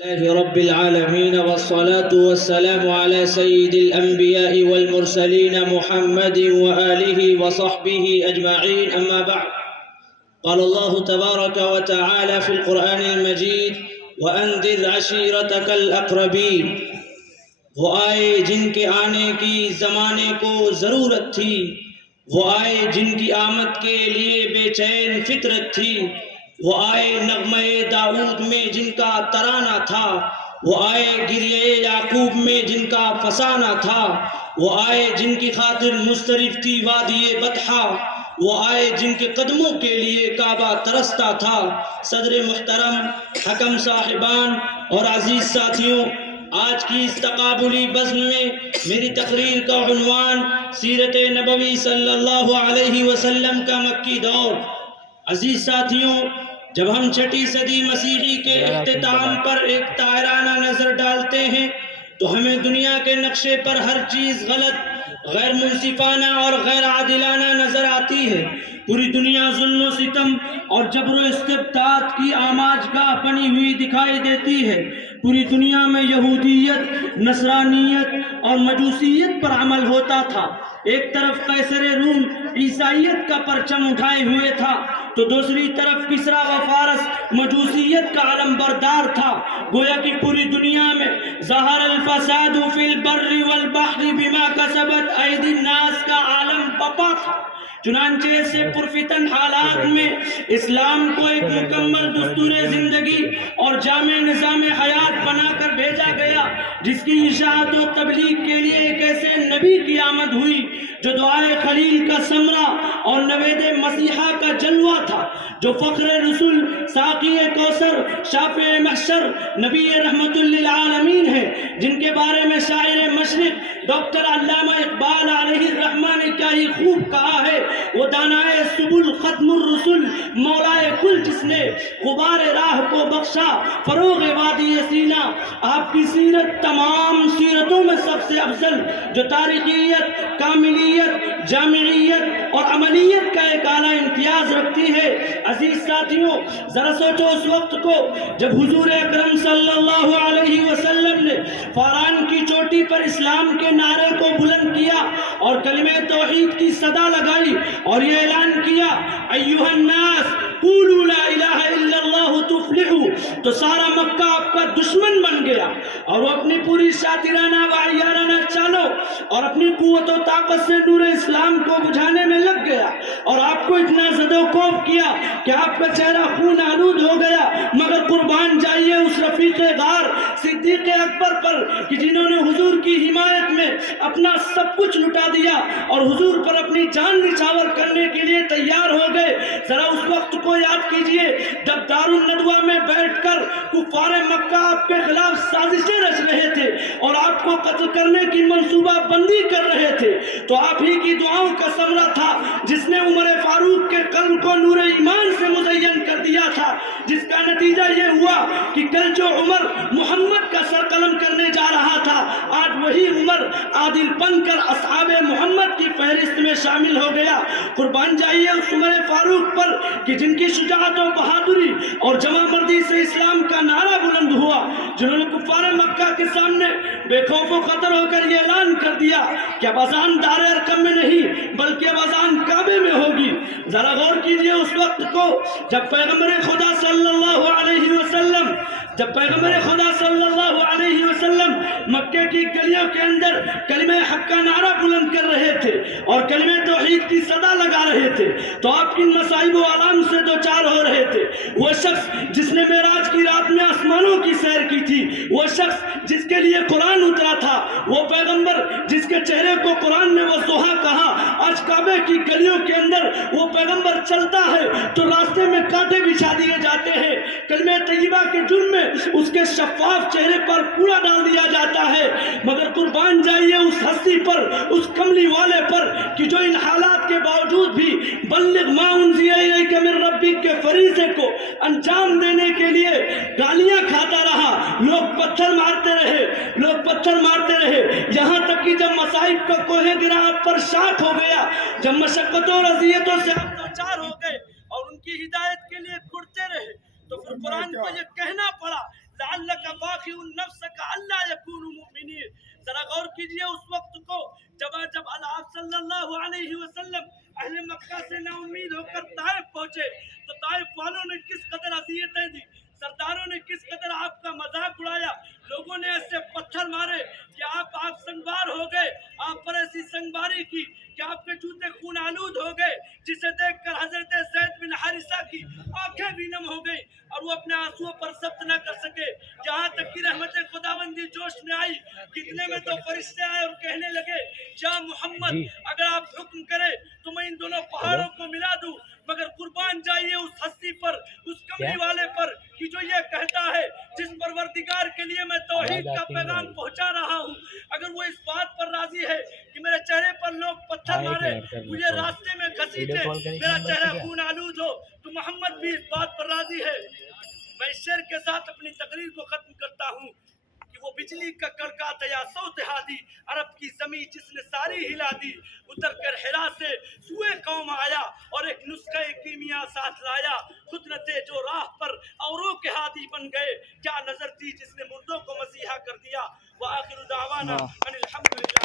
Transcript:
لله رب العالمين والصلاة والسلام على سيد الأنبياء والمرسلين محمد وآله وصحبه أجمعين أما بعد قال الله تبارك وتعالى في القرآن المجيد وأنذر عشيرتك الأقربين وہ آئے جن کے آنے کی زمانے کو ضرورت تھی، وہ آئے جن کی آمد کے لیے بے چین فطرت تھی، وہ آئے نغمہ داؤد میں جن کا ترانہ تھا، وہ آئے گریہ یعقوب میں جن کا فسانہ تھا، وہ آئے جن کی خاطر مسترف تھی وادی بطحا، وہ آئے جن کے قدموں کے لیے کعبہ ترستا تھا۔ صدر محترم، حکم صاحبان اور عزیز ساتھیوں، آج کی اس تقابلی بزم میں میری تقریر کا عنوان سیرت نبوی صلی اللہ علیہ وسلم کا مکی دور۔ عزیز ساتھیوں، جب ہم چھٹی صدی مسیحی کے اختتام پر ایک طائرانہ نظر ڈالتے ہیں تو ہمیں دنیا کے نقشے پر ہر چیز غلط، غیر منصفانہ اور غیر عادلانہ نظر آتی ہے۔ پوری دنیا ظلم و ستم اور جبر و استبداد کی آماج گاہ بنی ہوئی دکھائی دیتی ہے۔ پوری دنیا میں یہودیت، نصرانیت اور مجوسیت پر عمل ہوتا تھا۔ ایک طرف قیصر روم عیسائیت کا پرچم اٹھائے ہوئے تھا تو دوسری طرف کسریٰ و فارس مجوسیت کا علم بردار تھا۔ گویا کہ پوری دنیا میں ظہر الفساد فی البر والبحر بما کسبت ایدی الناس کا عالم بپا تھا۔ چنانچہ ایسے پرفتن حالات میں اسلام کو ایک مکمل دستور زندگی اور جامع نظام حیات بنا کر بھیجا گیا، جس کی اشاعت و تبلیغ کے لیے ایک ایسے نبی کی آمد ہوئی جو دعائے خلیل کا ثمرہ اور نوید مسیحا کا جلوہ تھا، جو فخر رسول، ساقی کوثر، شافع محشر، نبی رحمت للعالمین ہے، جن کے بارے میں شاعر مشرق ڈاکٹر علامہ اقبال علیہ الرحمہ نے کیا ہی خوب کہا ہے، وہ دانائے سبل ختم الرسل مولائے کل، جس نے غبار راہ کو بخشا فروغ وادی سینہ۔ آپ کی سیرت تمام سیرتوں میں سب سے افضل، جو تاریخیت، کاملیت، جامعیت اور عملیت کا ایک اعلیٰ امتیاز رکھتی ہے۔ عزیز ساتھیوں، ذرا سوچو اس وقت کو جب حضور اکرم صلی اللہ علیہ وسلم نے فاران کی چوٹی پر اسلام کے نعرے کو بلند کیا اور کلمہ توحید کی صدا لگائی اور یہ اعلان کیا، ایھا الناس قولوا لا الہ الا اللہ تفلحوا، تو سارا مکہ آپ کا دشمن بن گیا اور وہ اپنی پوری شاطرانہ و عیارانہ چالوں اور اپنی قوت و طاقت سے نور اسلام کو بجھانے میں لگ گیا اور آپ کو اتنا زد و کوف کیا کہ آپ کا چہرہ خون آلود ہو گیا۔ مگر قربان جائیے اس رفیق غار صدیق اکبر پر کہ جنہوں نے حضور کی حمایت میں اپنا سب کچھ لٹا دیا اور حضور پر اپنی جان نچھاور کرنے کے لیے تیار ہو گئے۔ ذرا اس وقت کو یاد کیجئے جب دار الندوہ میں بیٹھ کر کفار مکہ آپ کے خلاف سازشیں رچ رہے تھے اور آپ کو قتل کرنے کی منصوبہ بندی کر رہے تھے، تو آپ ہی کی دعاؤں کا ثمرہ تھا جس نے عمر فاروق کے قلب کو نور ایمان سے مزین کر دیا تھا، جس کا نتیجہ یہ ہوا کہ کل جو عمر محمد کا سر قلم کرنے جا رہا تھا، آج وہی عمر عادل بن کر اصحاب محمد کی فہرست میں شامل ہو گیا۔ قربان جائیے اس عمر فاروق پر کہ جن کی شجاعت و بہادری اور جمع مردی سے اسلام کا نعرہ بلند ہوا، جنہوں نے کفار مکہ کے سامنے بے خوف و خطر ہو کر یہ اعلان کر دیا کہ اب اذان دار ارقم میں نہیں بلکہ اب اذان کعبے میں ہوگی۔ ذرا غور کیجئے اس وقت کو جب پیغمبر خدا صلی اللہ علیہ وسلم مکے کی گلیوں کے اندر کلمہ حق کا نعرہ بلند کر رہے تھے اور کلمہ توحید کی صدا لگا رہے تھے، تو آپ کن مصائب و آلام سے دوچار ہو رہے تھے۔ وہ شخص جس نے معراج کی رات میں آسمانوں کی سیر کی تھی، وہ شخص جس کے لیے قرآن اترا تھا، وہ پیغمبر جس کے چہرے کو قرآن نے وہ ضحیٰ کہا، آج کعبے کی گلیوں کے اندر وہ پیغمبر چلتا ہے تو راستے میں کانٹے بچھا دیے جاتے ہیں، کلمہ طیبہ کے جرم میں اس کے شفاف چہرے پر کوڑا ڈال دیا جاتا ہے۔ مگر قربان جائیے اس ہستی پر، اس کملی والے پر کہ جو ان حالات کے باوجود بھی بلغ ما انزل الیک من ربک کے فریضے کو انجام دینے کے لیے گالیاں کھاتا رہا، لوگ پتھر مارتے رہے، یہاں تک کہ جب مصائب کا کوہ گرا آپ پر شاخ ہو گیا، جب مشقتوں اور اذیتوں سے آپ دوچار ہو گئے اور ان کی ہدایت کے لیے گھڑتے رہے، تو پھر قرآن کو یہ کہنا پڑا لعلک باخع نفسک الا یکونوا مؤمنین. ذرا غور کیجئے اس وقت کو جب آپ صلی اللہ علیہ وسلم اہل مکہ سے نا امید ہو کر طائف پہنچے تو طائف والوں نے کس قدر اذیتیں دی، سرداروں نے کس قدر آپ کا مذاق اڑایا، لوگوں نے ایسے پتھر مارے کہ آپ سنگبار ہو گئے، آپ پر ایسی سنگباری کی کہ آپ کے جوتے خون آلود ہو گئے، جسے دیکھ کر حضرت زید بن حارثہ کی آنکھیں بھی نم ہو گئی اور وہ اپنے آنسوؤں پر ضبط نہ کر سکے. جہاں تک کہ رحمت خداوندی جوش میں آئی، کتنے میں تو فرشتے آئے اور کہنے لگے یا محمد اگر آپ حکم کرے تو میں ان دونوں پہاڑوں کو ملا دوں، مگر قربان جائیے اس ہستی پر، اس کملی والے پر کہ جو یہ کہتا ہے جس پروردگار کے لیے میں توحید کا پیغام پہنچا رہا ہوں، اگر وہ اس بات پر راضی ہے کہ میرے چہرے پر لوگ پتھر مارے، مجھے راستے میں گھسیٹے، میرا چہرہ خون آلود ہو، تو محمد بھی اس بات پر راضی ہے. میں اس شعر کے ساتھ اپنی تقریر کو ختم کرتا ہوں کہ وہ بجلی کا کڑکاتا یا صوت ہادی، عرب کی زمین جس نے ساری ہلا دی، اتر کر حرا سے سوئے قوم آیا اور ایک نسخہ کیمیا ساتھ لایا، خود نہ تھے جو راہ پر اوروں کے ہادی بن گئے، کیا نظر تھی جس نے مردوں کو مسیحا کر دیا. وآخر دعوانا ان الحمدللہ.